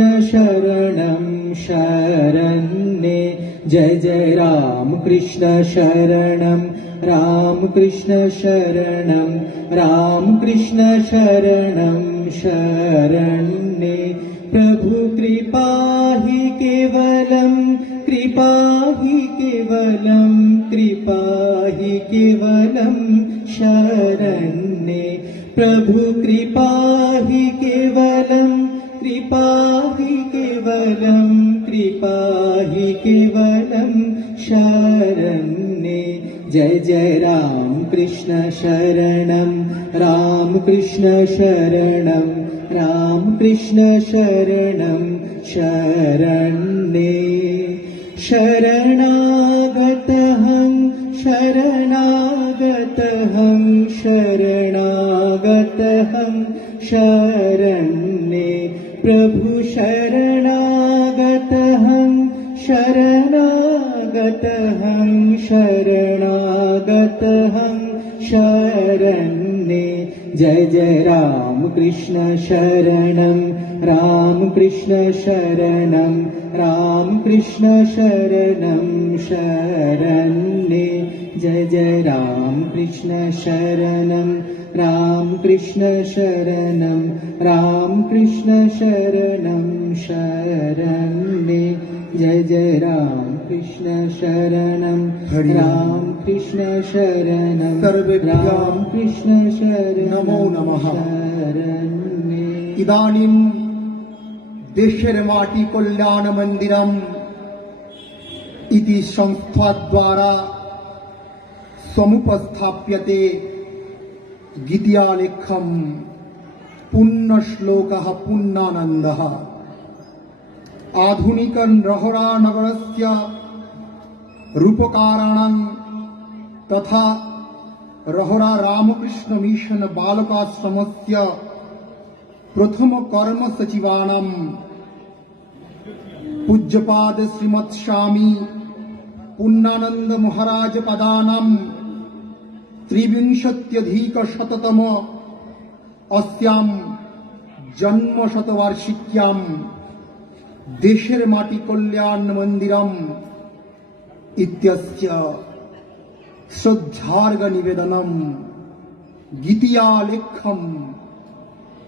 कृष्ण शरणं शरण्ये जय जय राम कृष्ण शरणं राम कृष्ण शरणं राम कृष्ण शरणं शरण्ये प्रभु कृपा हि केवलं कृपा हि केवलं कृपा हि केवलं शरण्ये प्रभु कृपा हि केवलं कृपा हि केवलं कृपा हि केवलं शरण्ये जय जय राम कृष्ण शरणं राम कृष्ण शरणं राम कृष्ण शरणं शरण्ये शरणागतहं शरणागतहं शरणागतहं शरण्ये प्रभु शरणागतहं शरणागतहं शरणागतहं शरण्ये जय जय राम कृष्ण शरणं राम कृष्ण शरणं राम कृष्ण शरणं शरण्ये जय जय राम कृष्ण शरणं राम कृष्ण शरणं राम कृष्ण शरणं शरण्ये जय जय राम कृष्ण शरणं राम कृष्ण शरणं राम कृष्ण शरणं नमो नमः। शरण्ये इदानीं देशेर माटी कल्याण मंदिरम इति संस्था द्वारा समुपस्थाप्यते गीतियालेखम पुण्यश्लोकः पुण्यानन्दः आधुनिक रहरा नगरस्य रूपकाराणां तथा रहरा रामकृष्ण मिशन बालकाश्रमस्य प्रथम कर्म सचिवानां पूज्यपाद श्रीमत् स्वामी पुण्यानंद महाराज पदानां त्रिविंशत्यधिकशततम अस्यां जन्मशतवार्षिक्यां देशेर माटी कल्याण मंदिरम इत्यस्य श्रद्धार्घ निवेदनम गीतियालेखम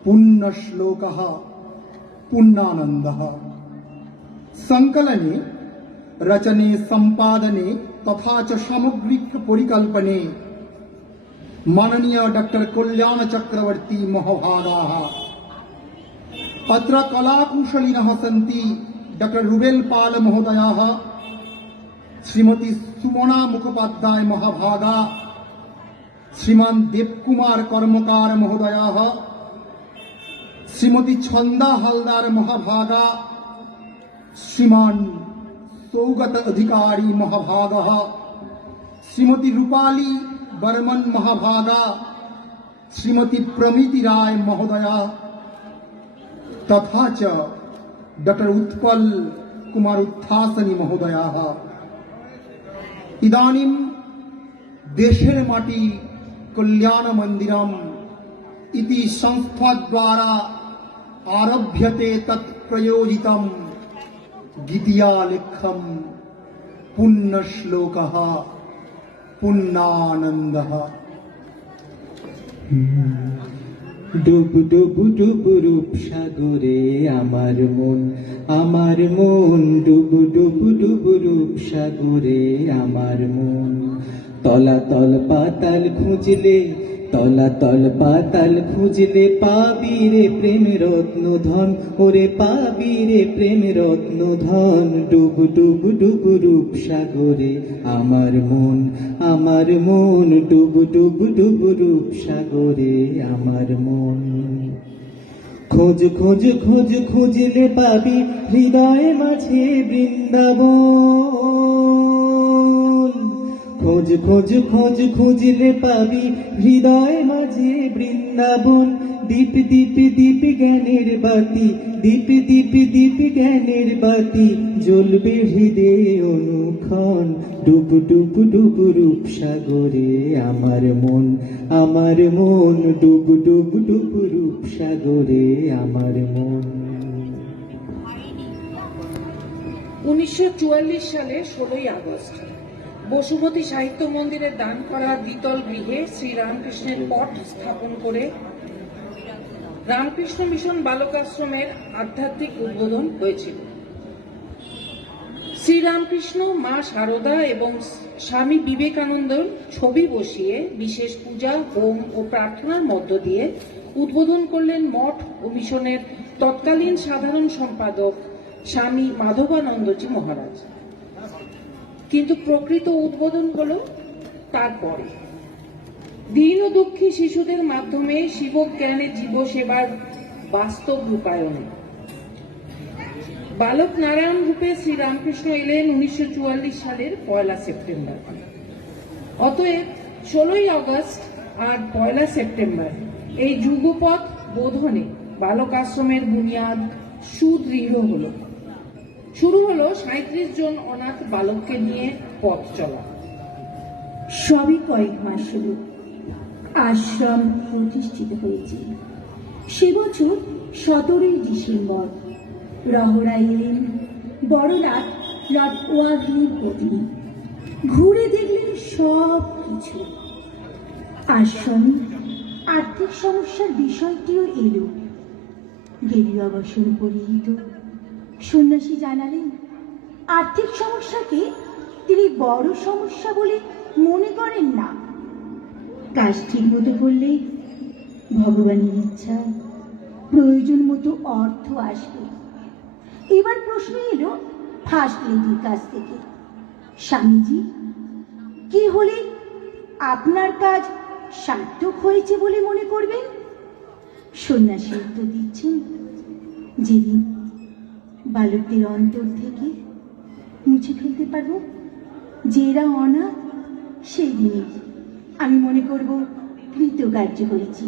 पुण्यश्लोकः पुण्यानन्दः संकलने रचने संपादने तथा च सामग्रिक परिकल्पने माननीय डॉक्टर कल्याण चक्रवर्ती महाभागाः अत्र कलाकुशलिनः सन्ति डॉक्टर रुबेल पाल महोदयाः श्रीमती सुमना मुखोपाध्याय महाभागा श्रीमान देवकुमार कर्मकार महोदयाः श्रीमती छंदा हलदार महाभागा श्रीमान सौगत अधिकारी महाभागः श्रीमती रूपाली बर्मन महाभागा श्रीमती प्रमिति राय महोदया तथा च डॉक्टर उत्पल कुमार उत्थासनी महोदयाः इदानीं देशेर माटी कल्याण मंदिरम इति संस्था द्वारा आरभ्यते तत्प्रयोजितं गीतियालेखम पुण्यश्लोकः पुण्यानन्दः ডুব ডুব ডুব রূপ সাগরে আমার মন ডুব ডুব ডুব রূপ সাগরে আমার মন তলাতল পাতাল খুঁজলে তলাতল পাতাল খুঁজলে পাবি রে প্রেম রত্ন ধন ওরে পাবি রে প্রেম রত্ন ধন ডুব ডুব ডুব রূপ সাগরে আমার মন ডুব ডুব ডুব রূপ সাগরে আমার মন খোঁজ খোঁজ খোঁজ খুঁজলে পাবি হৃদয় মাঝে বৃন্দাবন খোঁজ খোঁজ খোঁজ খুঁজলে পাবি হৃদয় মাঝে বৃন্দাবন দীপ দীপ দীপ জ্ঞানের বাতি দীপ দীপ দীপ জ্ঞানের বাতি জ্বলবে হৃদয়ে অনুক্ষণ ডুব ডুব ডুব রূপ সাগরে আমার মন ডুব ডুব ডুব রূপ সাগরে আমার মন 1944 সালে 16ই আগস্ট বসুমতী সাহিত্য মন্দিরে দান করা দ্বিতল গৃহে শ্রীরামকৃষ্ণের পট স্থাপন করে রামকৃষ্ণ মিশন বালকাশ্রমের আধ্যাত্মিক উদ্বোধন হয়েছিল। শ্রীরামকৃষ্ণ, মা শারদা এবং স্বামী বিবেকানন্দর ছবি বসিয়ে বিশেষ পূজা, হোম ও প্রার্থনার মধ্য দিয়ে উদ্বোধন করলেন মঠ ও মিশনের তৎকালীন সাধারণ সম্পাদক স্বামী মাধবানন্দজি মহারাজ। কিন্তু প্রকৃত উদ্বোধন হলো তারপরে। দীন ও দুঃখী শিশুদের মাধ্যমে শিবজ্ঞানে জীবসেবার বাস্তব রূপায়ণে বালক নারায়ণ রূপে শ্রীরামকৃষ্ণ এলেন 1944 সালের 1 সেপ্টেম্বর। অতএব 16ই আগস্ট আর 1 সেপ্টেম্বর এই যুগপৎ বোধনে বালক আশ্রমের বুনিয়াদ সুদৃঢ় হল। শুরু হলো 37 জন অনাথ বালককে নিয়ে পথ চলা। সবই কয়েক মাস হলো আশ্রম প্রতিষ্ঠিত হয়েছে। সে বছর 17ই ডিসেম্বর রহরা এলেন বড়লাট লর্ড ওয়াগলির পত্নী। ঘুরে দেখলেন সব কিছু। আশ্রমে আর্থিক সমস্যার বিষয়টিও এলো। গেরুয়া বসন পরিহিত সন্ন্যাসী জানালেন আর্থিক সমস্যাকে তিনি বড় সমস্যা বলে মনে করেন না। কাজ ঠিক মতো করলে ভগবানের ইচ্ছা প্রয়োজন মতো অর্থ আসবে। এবার প্রশ্ন এলো ফার্স্ট লেডির কাছ থেকে, স্বামীজি, কি হলে আপনার কাজ সার্থক হয়েছে বলে মনে করবেন? সন্ন্যাসী উত্তর দিচ্ছেন, যেদিন বালকদের অন্তর থেকে মুছে ফেলতে পারবো যে এরা অনাথ, সেই দিনই আমি মনে করব কৃতকার্য হয়েছি।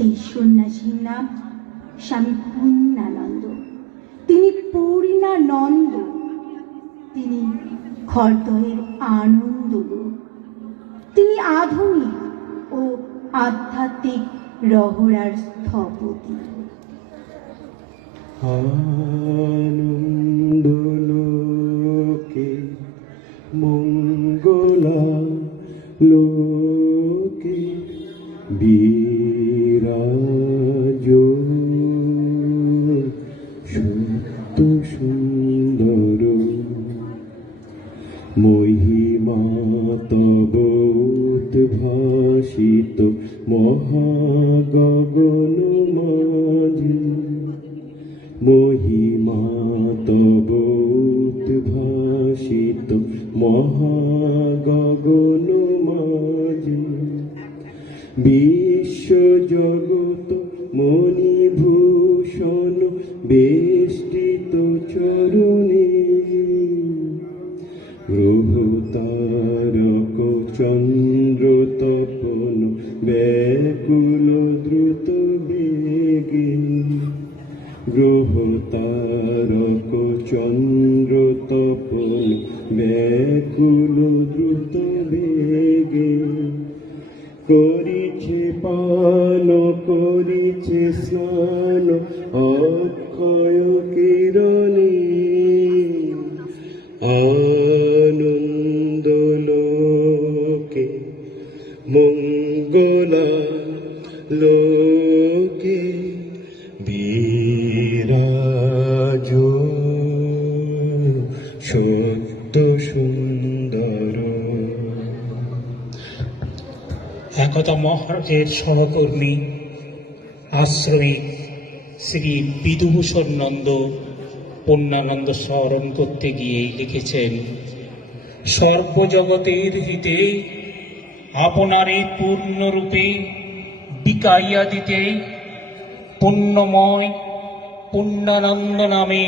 এই সন্ন্যাসীর নাম স্বামী পূর্ণানন্দ। তিনি পূর্ণানন্দ, তিনি খর্দয়ের আনন্দ। তিনি আধুনিক ও আধ্যাত্মিক রহরার স্থপতি। আনন্দলোকে মঙ্গলা লোকে বিরাজ সত্য সুন্দর মহিমা তব উদ্ভাসিত মহাগগন মাঝে মহিমা তব উদ্ভাসিত মহাগগন মাঝে বিশ্ব জগৎ মণিভূষণ বেষ্টিত চরণে গ্রহ তারক চন্দ্র তপন ব্যাকুল দ্রুত বেগে গ্রহ তারক চন্দ্র তপন ব্যাকুল দ্রুত বেগে করিছে পান করিছে স্নান অক্ষয় কিরণে আনন্দলোকে মঙ্গলা লোকে বিরাজ সত্য সুন্দর। একদা মহারাজের সহকর্মী আশ্রমিক শ্রী বিধুভূষণ নন্দ পূর্ণানন্দ স্মরণ করতে গিয়ে লিখেছেন, সর্বজগতের হিতে আপনারে পূর্ণরূপে বিকাইয়া দিতে পুণ্যময় পূর্ণানন্দ নামে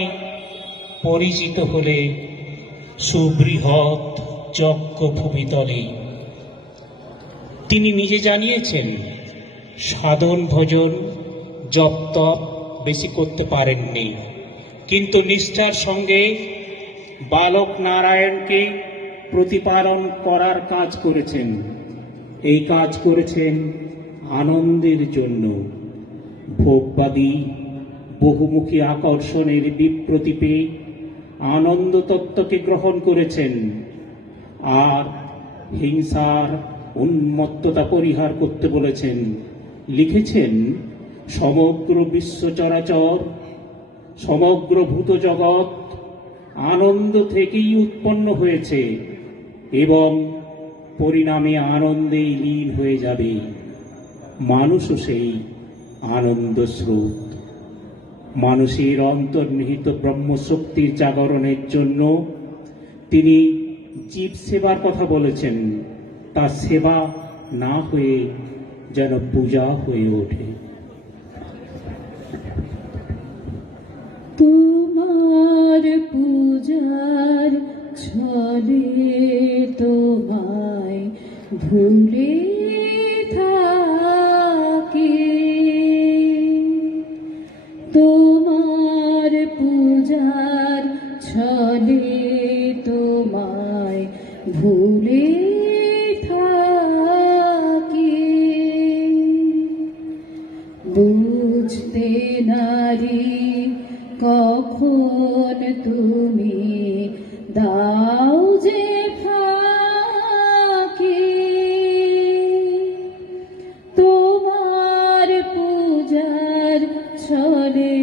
পরিচিত হলে সুবৃহৎ যজ্ঞ ভূমিতলে। তিনি নিজে জানিয়েছেন সাধন ভজন জপ তপ বেশি করতে পারেননি, কিন্তু নিষ্ঠার সঙ্গে বালক নারায়ণকে প্রতিপালন করার কাজ করেছেন। এই কাজ করেছেন আনন্দের জন্য। ভোগবাদী বহুমুখী আকর্ষণের বিপ্রতীপে আনন্দ তত্ত্বকে গ্রহণ করেছেন আর হিংসার উন্মত্ততা পরিহার করতে বলেছেন। লিখেছেন, সমগ্র বিশ্ব চরাচর, সমগ্র ভূত জগৎ আনন্দ থেকেই উৎপন্ন হয়েছে এবং পরিণামে আনন্দেই লীন হয়ে যাবে। মানুষও সেই আনন্দ স্রোত। মানুষের অন্তর্নিহিত ব্রহ্মশক্তির জাগরণের জন্য তিনি জীব সেবার কথা বলেছেন। তার সেবা না হয়ে যেন পূজা হয়ে ওঠে। তোমার পূজার ছলে তোমায় ভুলে থাকি, তোমার পূজার ছলে তোমায় ভুলে থাকি, বুঝতে নারী কখন তুমি দাও যে ফাঁকি, তোমার পূজার ছলে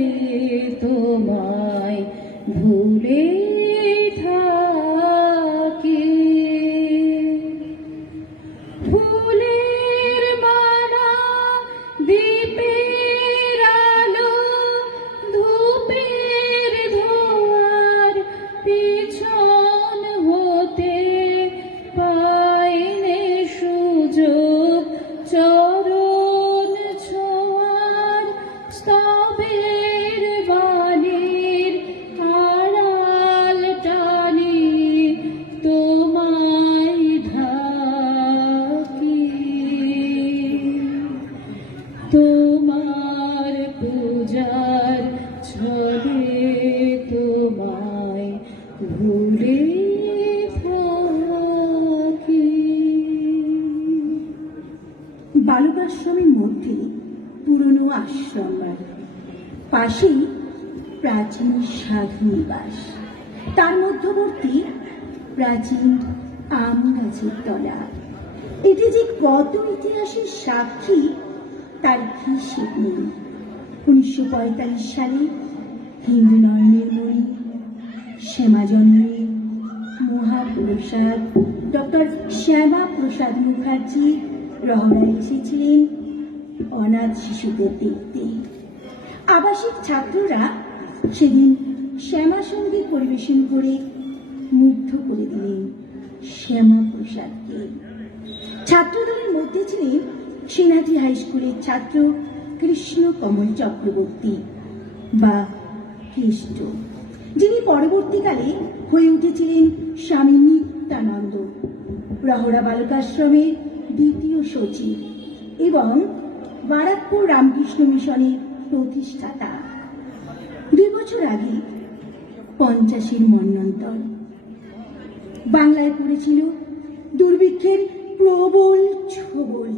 তোমায় ভুলে থাকি। ফুলের মালা, দীপের আলো, ধূপের ধোঁয়ার পিছন হতে পাইনে সুযোগ চরণ ছোঁয়ার, স্তবের বাণীর আড়াল টানি তোমায় ঢাকি, তোমার পূজার ছলে তোমায় ভুলে থাকি। বালকাশ্রমের মধ্যে পুরনো আশ্রম বাড়ি, পাশেই প্রাচীন সাধু নিবাস, তার মধ্যবর্তী প্রাচীন আম গাছের তলা। এটি যে কত ইতিহাসের সাক্ষী তার হিসেব নেই। 1945 সালে হিন্দু নয়নের মণি, শ্যামা জননী, মহাপ্রসাদ ডক্টর শ্যামা প্রসাদ মুখার্জি রহড়ায় এসেছিলেন অনাথ শিশুদের দেখতে। আবাসিক ছাত্ররা সেদিন শ্যামা সঙ্গীত পরিবেশন করে মুগ্ধ করে দিলেন শ্যামা প্রসাদকে। ছাত্রদলের মধ্যে ছিলেন সিনহাটি হাই স্কুলের ছাত্র কৃষ্ণ কমল চক্রবর্তী বা কৃষ্ট, যিনি পরবর্তীকালে হয়ে উঠেছিলেন স্বামী নিত্যানন্দ, রহড়া বালকাশ্রমের দ্বিতীয় সচিব এবং বারাকপুর রামকৃষ্ণ মিশনের প্রতিষ্ঠাতা। 2 বছর আগে 50-এর মন্বন্তর। বাংলায় পড়েছিল দুর্ভিক্ষের প্রবল ছোবল।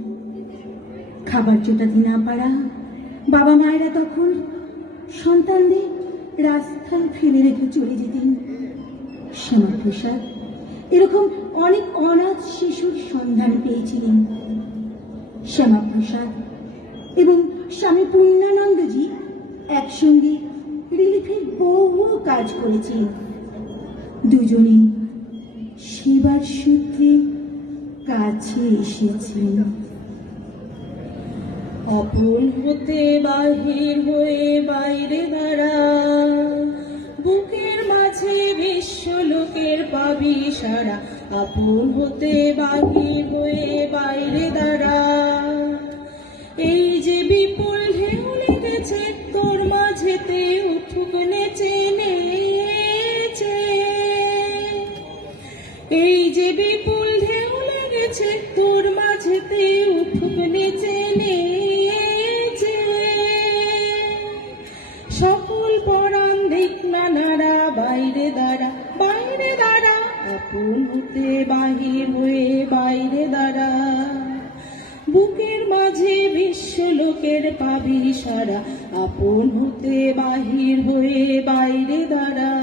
খাবার জোটাতে না পারা বাবা মায়েরা তখন সন্তানদের রাস্তায় ফেলে রেখে চলে যেতেন। শ্যামাপ্রসাদ এরকম অনেক অনাথ শিশুর সন্ধান পেয়েছিলেন। শ্যামাপ্রসাদ এবং স্বামী পূর্ণানন্দজি একসঙ্গে রিলিফের বহু কাজ করেছেন। দুজনে সেবার সূত্রে কাছে এসেছেন। আপন হতে বাহির হয়ে বাইরে দাঁড়া, বুকের মাঝে বিশ্ব লোকের পাবি সারা। আপন হতে বাহির হয়ে বাইরে দাঁড়া, এই যে বিপুল ঢেউ লেগেছে তোর মাঝেতে উঠুক নেচে নেচে। এই যে বিপুল ঢেউ লেগেছে তোর মাঝেতে উঠুক নেচে নেচে। সকল পরাণ দিক নানারা বাইরে দাঁড়া, বাইরে দাঁড়া। আপন হতে বাহির হয়ে বাইরে দাঁড়া, বুকের মাঝে বিশ্ব লোকের পাবি সারা। আপন হতে বাহির হয়ে বাইরে দাঁড়া।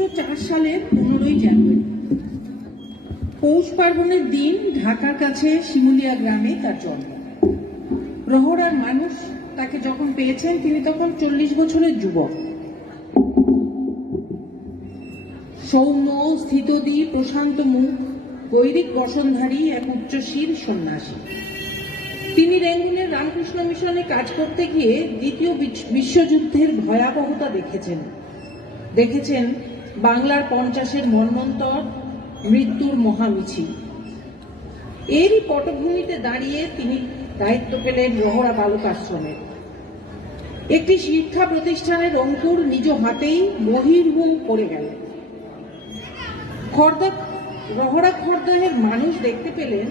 1904 সালের 15ই জানুয়ারি পৌষ পার্বণের দিন ঢাকার কাছে শিমুলিয়া গ্রামে তার জন্ম। রহড়ার মানুষ তাকে যখন পেয়েছেন তিনি তখন 40 বছরের যুবক। সৌম্য স্থিতদি প্রশান্ত মুখ, গৈরিক বসনধারী এক উচ্চশীল সন্ন্যাসী। তিনি রেঙ্গুনের রামকৃষ্ণ মিশনে কাজ করতে গিয়ে দ্বিতীয় বিশ্বযুদ্ধের ভয়াবহতা দেখেছেন বাংলার 50-এর মন্বন্তর মৃত্যুর মহামিছিল। এরই পটভূমিতে দাঁড়িয়ে তিনি দায়িত্ব পেলেন রহড়া বালক আশ্রমের। একটি শিক্ষা প্রতিষ্ঠানের অঙ্কুর নিজ হাতেই বহির্মুখ করে গেল। রহড়া খর্দাহের মানুষ দেখতে পেলেন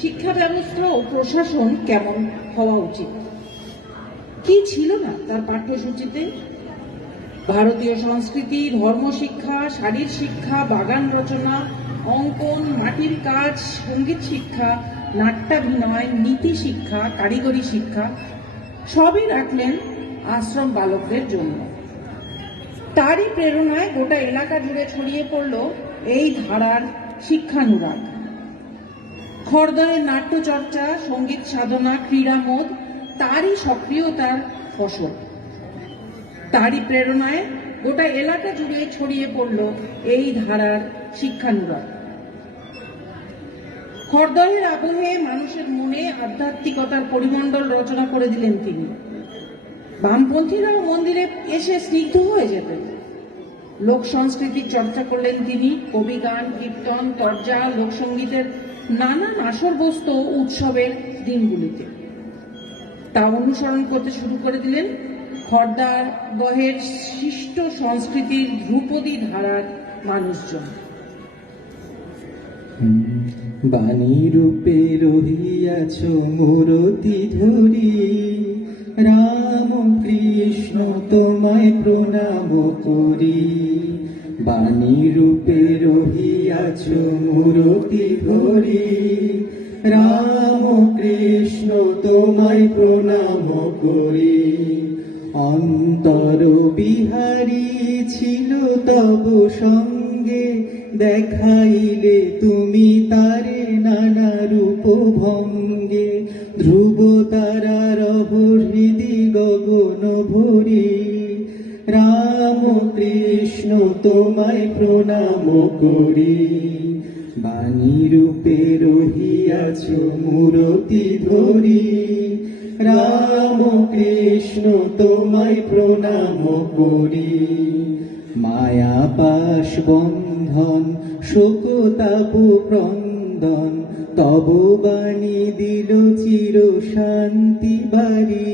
শিক্ষা ব্যবস্থা ও প্রশাসন কেমন হওয়া উচিত। কি ছিল না তার পাঠ্যসূচিতে? ভারতীয় সংস্কৃতি, ধর্মশিক্ষা, শারীর শিক্ষা, বাগান রচনা, অঙ্কন, মাটির কাজ, সঙ্গীত শিক্ষা, নাট্যাভিনয়, নীতি শিক্ষা, কারিগরি শিক্ষা সবই রাখলেন আশ্রম বালকদের জন্য। তারই প্রেরণায় গোটা এলাকা জুড়ে ছড়িয়ে পড়ল এই ধারার শিক্ষানুরাগ। খর্দাহের নাট্যচর্চা, সঙ্গীত সাধনা, ক্রীড়ামোদ তারই সক্রিয়তার ফসল। তারই প্রেরণায় গোটা এলাকা জুড়ে ছড়িয়ে পড়ল এই ধারার শিক্ষানুরাগ। খর্দাহের আবহে মানুষের মনে আধ্যাত্মিকতার পরিমণ্ডল রচনা করে দিলেন তিনি। বামপন্থীরাও মন্দিরে এসে স্নিগ্ধ হয়ে যেতেন। লোক সংস্কৃতির চর্চা করলেন তিনি। কবিগান, কীর্তন, তর্জা, লোকসঙ্গীতের নানান আসর বস্তু উৎসবের দিনগুলিতে। তা অনুসরণ করতে শুরু করে দিলেন খর্দাগহের শিষ্ট সংস্কৃতির ধ্রুপদী ধারার মানুষজন। বাণী রূপে রহিয়াছ মূরতি ধরি, রাম কৃষ্ণ তোমায় প্রণাম করি। বাণী রূপে রহিয়াছ মূরতি ধরি, রাম কৃষ্ণ তোমায় প্রণাম করি। অন্তর বিহারী ছিল তব সঙ্গে, দেখাইলে তুমি তারে নানা রূপ ভঙ্গে। ধ্রুব তারার হৃদি গগন ভরি, রাম কৃষ্ণ তোমায় প্রণাম করি। বাণী রূপে রহিয়াছ মূরতি ধরি, রাম কৃষ্ণ তোমায় প্রণাম করি। মায়া পাশ বন্ধন শোকতাপ ক্রন্দন, তব বাণী দিল চির শান্তি বাড়ি।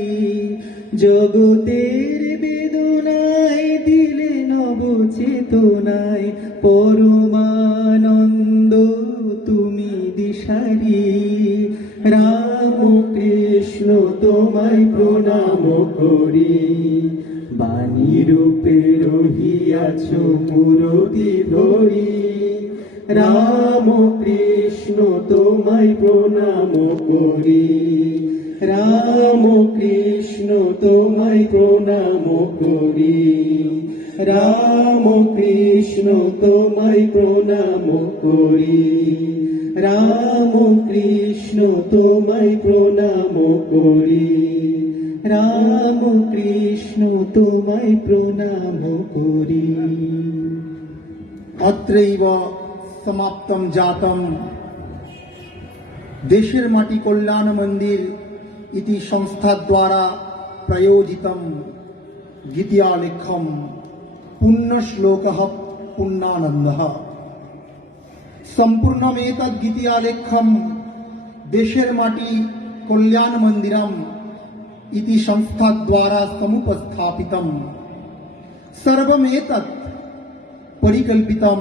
জগতের বেদনায় দিলে নব চেতনায়, পরমানন্দ তুমি দিশারি। রাম কৃষ্ণ তোমায় প্রণাম করি। বাণী রূপে রহিয়াছ মূরতি ধরি, রাম কৃষ্ণ তোমায় প্রণাম করি। রাম কৃষ্ণ তোমায় প্রণাম করি। রাম কৃষ্ণ তোমায় প্রণাম করি। রাম কৃষ্ণ তোমায় প্রণাম করি। রাম কৃষ্ণ তোমায় প্রণাম করি। অত্রৈব সমাপ্তম জাতম দেশের মাটি কল্যাণ মন্দির ইতি সংস্থা দ্বারা প্রয়োজিতম গীতিয়ালেখ্যম পুণ্যশ্লোকঃ পুণ্যানন্দঃ। সম্পূর্ণমেতদ গীতিয়ালেখ্যম দেশের মাটি কল্যাণ মন্দিরম इति संस्था द्वारा समुपस्थापितम। सर्वमेतत् परिकल्पितम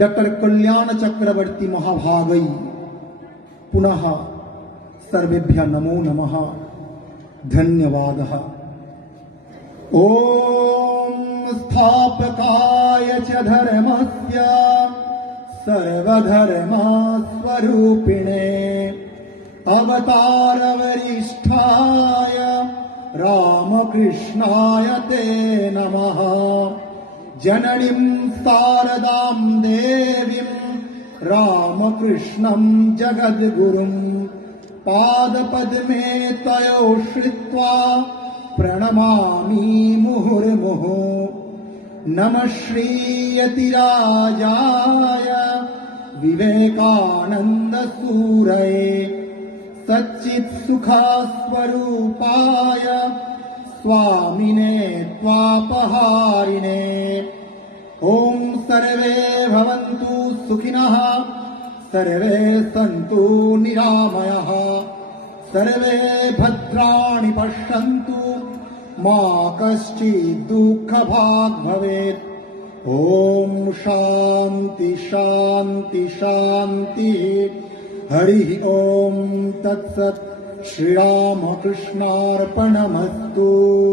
डॉक्टर कल्याण चक्रवर्ती महाभागै। पुनः सर्वेभ्यः नमो नमः, धन्यवादः। ओम स्थापकाय च धर्मस्य सर्वधर्मस्वरूपिणे अवतार वरिष्ठाय रामकृष्णाय ते नमः। जननीं शारदां देवीं रामकृष्णं जगद्गुरुं पादपद्मे तयोश्रित्वा प्रणमामि मुहुर्मुहुः। नमः श्रीयतिराजाय विवेकानन्दसूरये सच्चित्सुखस्वरूपाय स्वामिने त्वापहारिणे। ॐ सर्वे भवन्तु सुखिनः, सर्वे सन्तु निरामयाः, सर्वे भद्राणि पश्यन्तु, मा कश्चित् दुःखभाग् भवेत्। ॐ शान्ति शान्ति शान्तिः। हरिः ॐ तत्सत्। श्रीरामकृष्णार्पणमस्तु।